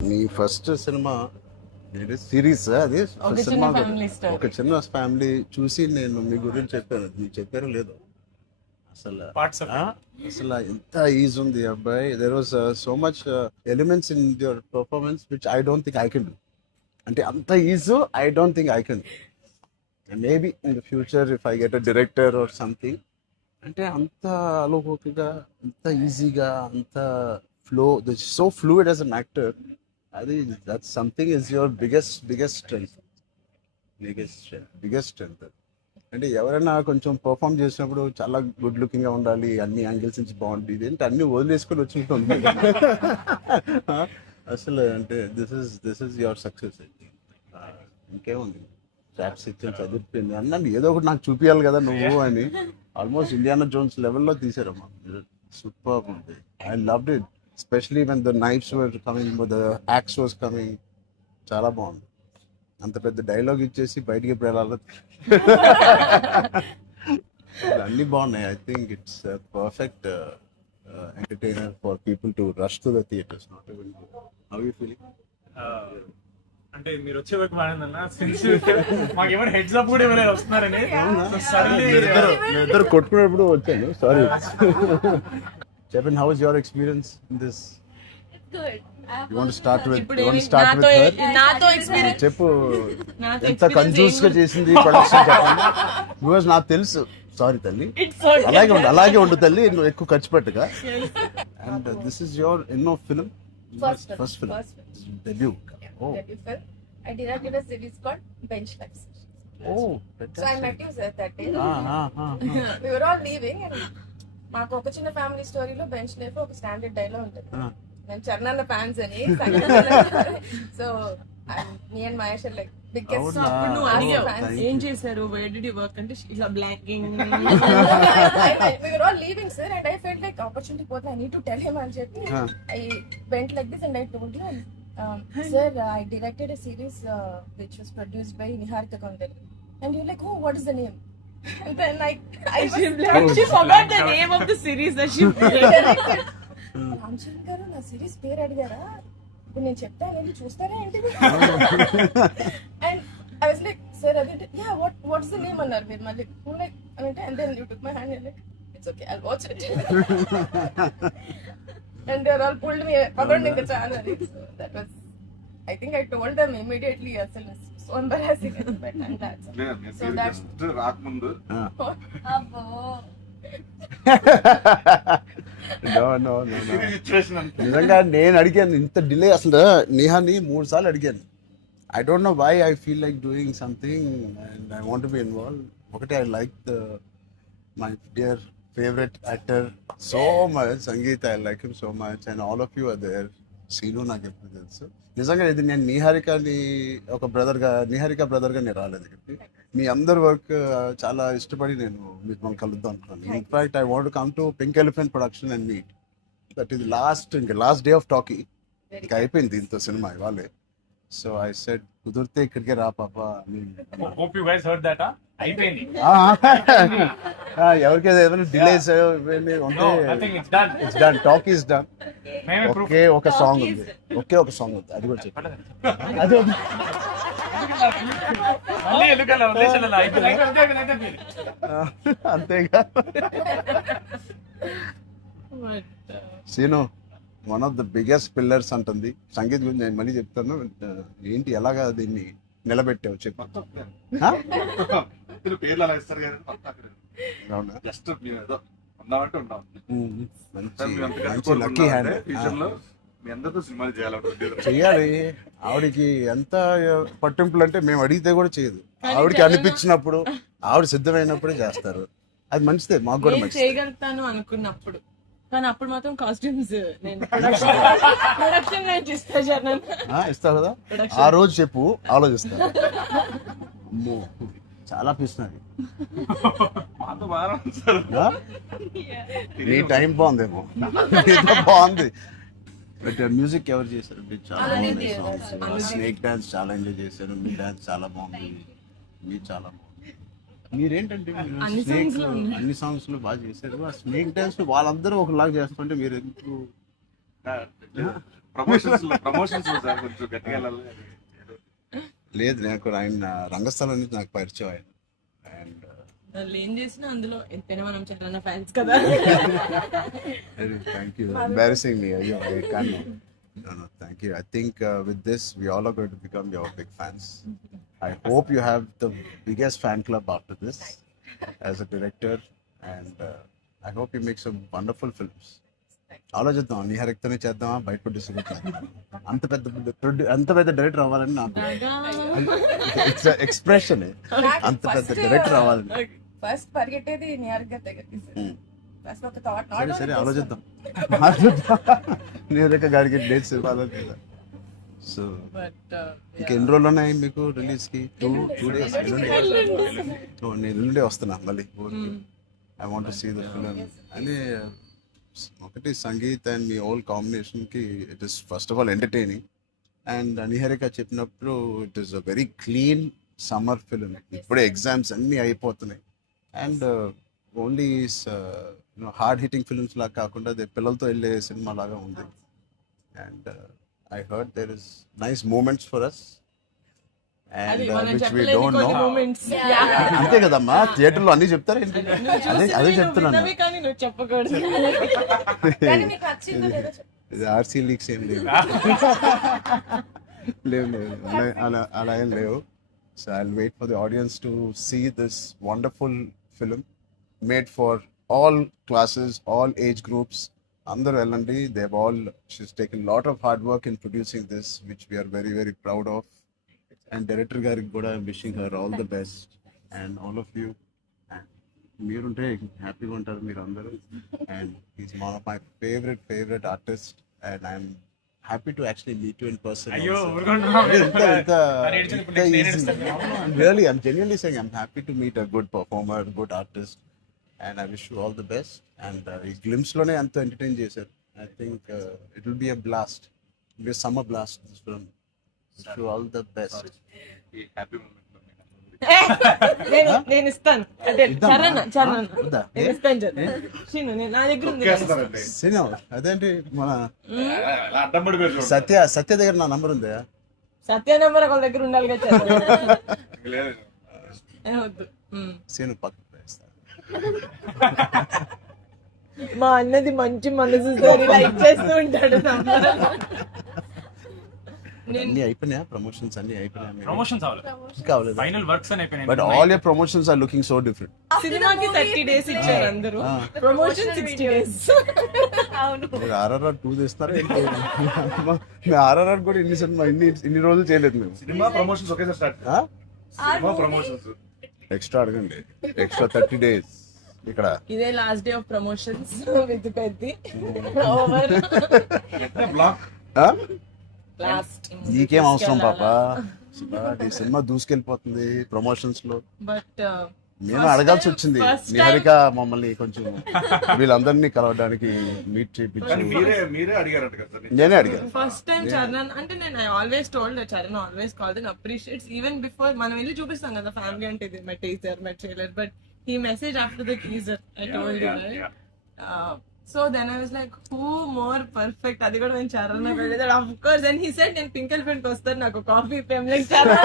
మీ first cinema series అది cinema ఒక చిన్న ఫ్యామిలీ చూసి నేను మీ గురించి చెప్పాను, మీకు చెప్పారో లేదో అసలు అసలు ఎంత ఈజ్ ఉంది అబ్బాయి. There was so much elements in your performance which I don't think I can do. అంటే అంత ease I don't think I can. Maybe in the future if I get a director or something, అంటే అంత అలోకిగా, అంత ఈజీగా, అంత flow, so fluid as an actor. అది that something is your biggest strength. అంటే ఎవరైనా కొంచెం పర్ఫామ్ చేసినప్పుడు చాలా గుడ్ లుకింగ్ గా ఉండాలి, అన్ని యాంగిల్స్ నుంచి బాగుంటుంది, ఇదేంటి అన్ని వదిలేసుకొని వచ్చినట్టుంది. అసలు అంటే దిస్ ఇస్ యువర్ సక్సెస్. ఇంకేముంది, ట్రాప్స్ ఇచ్చిన చదివిపోయింది అన్నాను, ఏదో ఒకటి నాకు చూపించాలి కదా నువ్వు అని. ఆల్మోస్ట్ ఇండియానా జోన్స్ లెవెల్లో తీసారమ్మా, సూపర్ ఉంది. I loved it, especially when the knifes were coming, the axe was coming. చాలా బాగుంది. అంత పెద్ద డైలాగ్ ఇచ్చేసి బయటికి ఎప్పుడు వెళ్ళాలి. అన్నీ బాగున్నాయి. I think it's perfect entertainer for people to rush to the theatres. Not even how you feeling? అంటే మీరు వచ్చే వరకు మారిందన్న, సిన్స్ మాకేమైనా హెడ్స్ అప్ కూడా ఎవరైనా వస్తున్నారని ఇద్దరు కొట్టుకునేప్పుడు వచ్చాను. సారీ. చెప్పండి, how is your experience in this? You want to start with her? నాతో ఎక్స్పీరియన్స్ చెప్పు, ఎంత కన్ఫ్యూజ్ గా చేసింది ప్రొడక్షన్ చెప్పండి. బికాజ్ నాకు తెలుసు. సారీ తల్లి, అలాగే ఉండు తల్లి, నువ్వు ఎక్కువ ఖర్చు పెట్టగా. అండ్ దిస్ ఇస్ యువర్ ఎన్నో film? First film, debut. Oh, I directed a series called Bench Life. Oh, So I met you sir that day. We were all leaving and మాకు ఒక చిన్న ఫ్యామిలీ స్టోరీలో బెంచ్ లైఫ్ ఒక standard dialogue ఉంటుంది. నేను Charan fans అని, so me and Mahesh like biggest. అప్పుడు నువ్వు అడిగావు ఏం చేశారు, వేర్ డిడ్ యు వర్క్ అంటే ఇలా blanking. We were all leaving sir and I felt like opportunity పోతే I need to tell him అని చెప్పి I went like this and I told you, sir, I directed a series which was produced by Niharika Kondal. And you're like, oh, what is the name? And then she forgot the name of the series that she directed. Ramachandra గారు నా series పేరు అడిగారా, ఇప్పుడు నేను చెప్తాను వెళ్ళి చూస్తారా ఏంటిది? And I was like, sir అదే యా వాట్స్ ద నేమ్ అన్నారు మీరు మళ్ళీ లైక్ అంటే. And then you took my hand like it's okay I'll watch it. And they all pulled me around in the channel. So that was, I think I told them immediately, asalu so embarrassing. But I'm glad. So that's రాకముందు abbo. No. నిజంగా నేను అడిగాను ఇంత delay. అసలు నేహాని 3 సార్లు అడిగాను. I don't know why I feel like doing something and I want be involve. ఒకటి, ఐ లైక్ మై డియర్ favorite actor so much, Sangeet, I like him so much, and all of you are there. Seenu నాకు ఎప్పుడు తెలుసు. నిజంగా ఇది నేను నిహారిక బ్రదర్ గా నేను రాలేదు ఇక్కడికి. మీ అందరి వర్క్ చాలా ఇష్టపడి నేను మీకు కలుద్దాం అనుకున్నాను. In fact I want come to pink elephant production and meet. That is last day of talkie. ఇంకా అయిపోయింది దీంతో సినిమా ఇవాళే. సో ఐ సెడ్ కుదిరితే ఇక్కడికే రా పాప. hope you guys heard that. అయిపోయింది. ఎవరికైనా ఏమైనా delays No, I think it's done. It's done. Talk is done. మేమే proof. ఒక సాంగ్ ఉంది. ఒక సాంగ్ ఉంది, అది కూడా చెప్పండి. అది మళ్ళీ ఎందుకలా ఉద్దేశాలు అయిపోయింది. అంతేగా. Seenu one of the biggest pillars అంటుంది. సంగీత్ గురించి నేను మళ్ళీ చెప్తాను. ఏంటి ఎలాగా దీన్ని నిలబెట్టావు చెప్పు. పేర్లు అలా ఇస్తారు కదా, అవునా? జస్ట్ ఏదో ఉన్నామంటే ఉన్నాం. మంచి లక్కీ హ్యాండ్. ఫ్యూచర్ లో మీ అందరితో సినిమాలు చేయాలంటే చెయ్యాలి. ఆవిడకి ఎంత పట్టింపులు అంటే మేము అడిగితే కూడా చేయదు. ఆవిడకి అనిపించినప్పుడు, ఆవిడ సిద్ధమైనప్పుడే చేస్తారు. అది మంచిదే, మాకు కూడా మంచిది. చేయగలుగుతాను అనుకున్నప్పుడు, కానీ అప్పుడు మాత్రం కాస్ట్యూమ్స్ నేను ప్రొడక్షన్ నుంచి ఇస్తావు కదా, ఆ రోజు చెప్పు, ఆలోచిస్తా. అమ్మో చాలా పిస్తున్నది. నీ టైం బాగుందేమో, నీతో బాగుంది. బట్ మ్యూజిక్ ఎవరు చేశారు? చాలా బాగుంది సాంగ్స్. స్నేక్ డాన్స్ చాలా ఎంజాయ్ చేశారు. మీ డాన్స్ చాలా బాగుంది. మీరు చాలా బాగుంది. మీరేంటంటే అన్ని సాంగ్స్ లో బాగా చేశారు. ఆ స్నేక్ డాన్స్ వాళ్ళందరూ ఒకలాగా చేస్తుంటే మీరు ఎందుకు ప్రమోషన్స్ సార్ కొంచెం గట్టిగా వెళ్ళాలి. లేదు నాకు ఆయన రంగస్థలం నుంచి నాకు పరిచయం ఆయన. అండ్ వాళ్ళు ఏం చేసినా అందులో ఎంతైనా మనం చాలా ఫ్యాన్స్ కదా. థ్యాంక్ యూ, ఎంబారసింగ్ మీ. అయ్యో I can't. No, thank you. I think with this, we all are going to become your big fans. I hope you have the biggest fan club after this as a director, and I hope you make some wonderful films. ఆలోచిద్దాం, నిహారిక్తోనే చేద్దామా, బయట producer అంత పెద్ద director అవ్వాలని నాకు expression. అంత పెద్ద director అవ్వాలని ఫస్ట్ పరిగెట్టేది నిహారిక దగ్గరికి సార్. ఫస్ట్ ఒక థాట్ సరే సరే ఆలోచిద్దాం. నిహారిక గారికి డేట్స్ ఇవ్వాలి కదా. సో బట్ ఇంకెన్ని రోజులు ఉన్నాయి మీకు రిలీజ్ కి? Two days. నేను ఎల్లుండే వస్తున్నా మళ్ళీ ఊరికి. I want to see the film అని. ఒకటి Sangeeth and me old combination కి it is first of all entertaining. And Niharika చెప్పినప్పుడు it is a very clean summer film. ఇప్పుడే ఎగ్జామ్స్ అన్నీ అయిపోతున్నాయి. And only hard hitting films లాగా కాకుండా పిల్లలతో వెళ్ళే సినిమా లాగా ఉంది. And I heard there is nice moments for us, and అది మనం which we చెప్పలేని don't కొన్ని know. మూమెంట్స్. అంతే కదమ్మా, థియేటర్లో అన్ని చెప్తారు ఏంటి? అదే చెప్తున్నాను. కానీ నువ్వు చెప్పకూడదు. కానీ మీకు నచ్చిందో లేదో చెప్పండి. ఇది ఆర్సీ లీక్స్ ఏం లేవు. అలా ఏం లేవు. So I wait for the audience to see this wonderful film made for all classes, all age groups. అందరూ వెళ్ళండి. They all she's taken lot of hard work in producing this, which we're very very proud of. And director గారికి కూడా wishing her all the best. And all of you, మీరుంటే హ్యాపీగా ఉంటారు మీరు అందరూ. And is one of my favourite artist. And I'm happy to actually meet you in person. అయ్యో really I'm genuinely saying I'm happy to meet a good performer, good artist. And I wish you all the best. And ఈ glimpse లోనే అంత entertain చేశారు. I think it will be a blast. It will be a summer blast, this film. Wish you all the best. ఈ happy moment నేను ఇస్తాను. అంటే ఇద్దామా? చరణ్ వద్దా? నేను ఇస్తాను చరణ్. నా దగ్గర ఉంది. సినిమా అదేంటి మన అడ్డం పడిపోయి చూడండి. సత్య దగ్గర నా నంబర్ ఉందా? సత్య నెంబర్ ఒకళ్ళ దగ్గర ఉండాలి కదా చరణ్. లేదు. వద్దు. సీను పక్కన వేస్తా. మా అన్నది మంచి మనసు లైక్ చేస్తూ ఉంటాడు. అన్ని అయిపోయినాయా? ప్రమోషన్స్ అన్ని అయిపోయినాయా? ప్రమోషన్స్ అవ్వాలి, ఇంకా అవ్వలేదు. ఫైనల్ వర్క్స్ అని అయిపోయినాయి. But all your promotions are looking so different. సినిమాకి 30 days ఇచ్చారు అందరూ, ప్రమోషన్ 60 days. అవును. RRR 2 చేస్తున్నారు. RRR కూడా ఇన్ని రోజులు చేయలేదు మేము. సినిమా ప్రమోషన్స్ ఒకేసారి స్టార్ట్. సినిమా ప్రమోషన్స్ ఎక్స్ట్రా అడగండి, ఎక్స్ట్రా 30 days ఇక్కడ. ఇదే last day of promotions with Peddi over. బ్లాక్ లాస్ట్ నీకేం అవసరం పాపా? ఈ సినిమా దూసుకెళ్ళిపోతుంది ప్రమోషన్స్ లో. బట్ నేను అడగాల్సి వచ్చింది. నిహారిక మమ్మల్ని కొంచెం వీళ్ళందరినీ కలవడానికి మీట్ చేయించి మీరే అడిగారట కదా. నేనే అడిగాను. ఫస్ట్ టైం చరణ్ అంటే నేను always told Charan always called and appreciates even before మనం వెళ్ళి చూపిస్తాం కదా ఫ్యామిలీ అంటే ఇది my teaser my trailer, but he messaged after the teaser. I told you, right? So then I was like, who more perfect? అది కూడా నేను చరణ్ వెళ్ళేది. Of course, and he said నేను పింక్ ఎలిఫెంట్ కి వస్తాను, నాకు coffee fame like Charan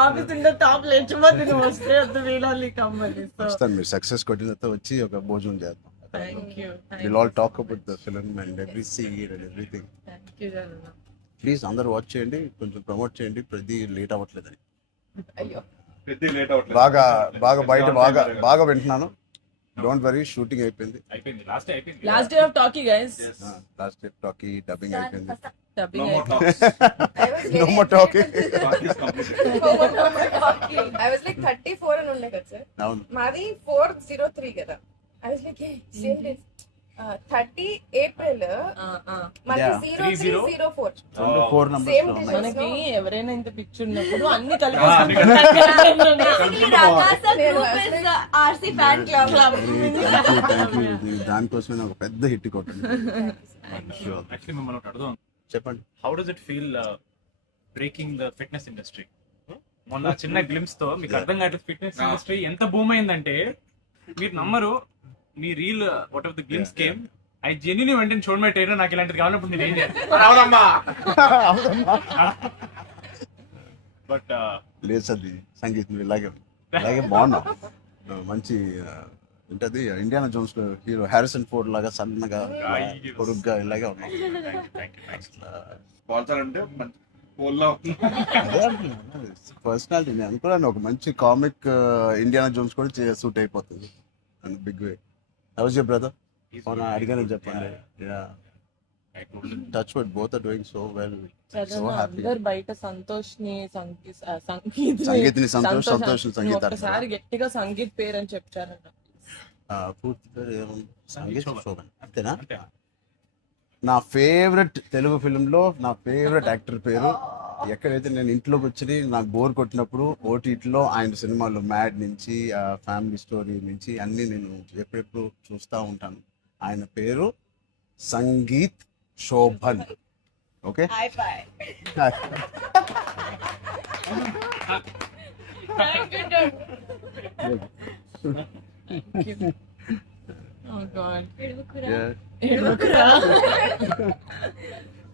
office ఉండే top లేచిపోతే నువ్వు వస్తే వద్దు వీళ్ళని కమ్మని. సో వస్తాను, మీరు సక్సెస్ కొట్టిన తర్వాత వచ్చి ఒక భోజనం చేద్దాం. Thank you. We'll all talk about the film and every scene and everything. Thank you Charan. Please అందరూ వాచ్ చేయండి, కొంచెం ప్రమోట్ చేయండి. ప్రతి లేట్ అవ్వట్లేదని అయ్యో పెద్ద లేట్ అవ్వట్లేదు. బాగా బయట బాగా వింటున్నాను. డోంట్ వరీ, షూటింగ్ అయిపోయింది. లాస్ట్ అయిపోయింది. Last day of talkie guys. Last day talkie dubbing అయిపోయింది. Dubbing No more talks. No more talking. Talk is completed. I was like 34 అని ఉండే కదా సార్. అవును. మాది 403 కదా. I was like same days 30 April మాది Yeah. 0304. 4 numbers Same లో digits. ఉన్నాయి. మనకి ఎవరైనా ఇంత పిక్చర్ ఉన్నప్పుడు అన్ని కలిపి RC fan club. Thank you. దానికోసమే నాకు పెద్ద హిట్ కొట్టండి. యాక్చువల్లీ మిమ్మల్ని ఒకటి అడుగుదాం. చెప్పండి. How does it feel breaking the fitness industry? మొన్న చిన్న గ్లిమ్స్ తో మీకు అర్థం కావట్లేదు ఫిట్నెస్ ఇండస్ట్రీ ఎంత బూమ్ అయిందంటే మీరు నమ్మరు. మీ reel whatever the glimpse came I genuinely వెంటనే చూడ మై ట్రైలర్, నాకు ఇలాంటిది కావాలన్నప్పుడు నేను ఏం చేయాలి? బట్ లేదు సర్ది సంగీత్ నువ్వు ఇలాగే బాగున్నావు. మంచి ఏంటది Indiana Jones hero Harrison Ford లాగా సన్నగా పొరుగ్గా ఇలాగే ఉన్నావు. పోల్చాలంటే మంచి పోల్లో పర్సనాలిటీ నేను అనుకున్నాను ఒక మంచి కామిక్ ఇండియానా జోన్స్ కూడా సూట్ అయిపోతుంది and big way. How's your brother? అడిగానని చెప్పండి. Touch wood both are doing so well. So happy. అందరు బయట సంతోష్ ని సంగీత్ ని సంతోష్ సంగీత ఒకసారి గట్టిగా సంగీత్ పేరు అని చెప్పారంట. పూర్తి పేరు ఏముంది? సంగీత్ శోభన్ అంతేనా? నా ఫేవరెట్ తెలుగు ఫిల్మ్లో నా ఫేవరెట్ యాక్టర్ పేరు. ఎక్కడైతే నేను ఇంట్లోకి వచ్చి నాకు బోర్ కొట్టినప్పుడు ఓటీటీలో ఆయన సినిమాలు మ్యాడ్ నుంచి ఫ్యామిలీ స్టోరీ నుంచి అన్నీ నేను ఎప్పుడెప్పుడు చూస్తూ ఉంటాను. ఆయన పేరు Sangeeth Shobhan. Okay, Oh God. Yeah.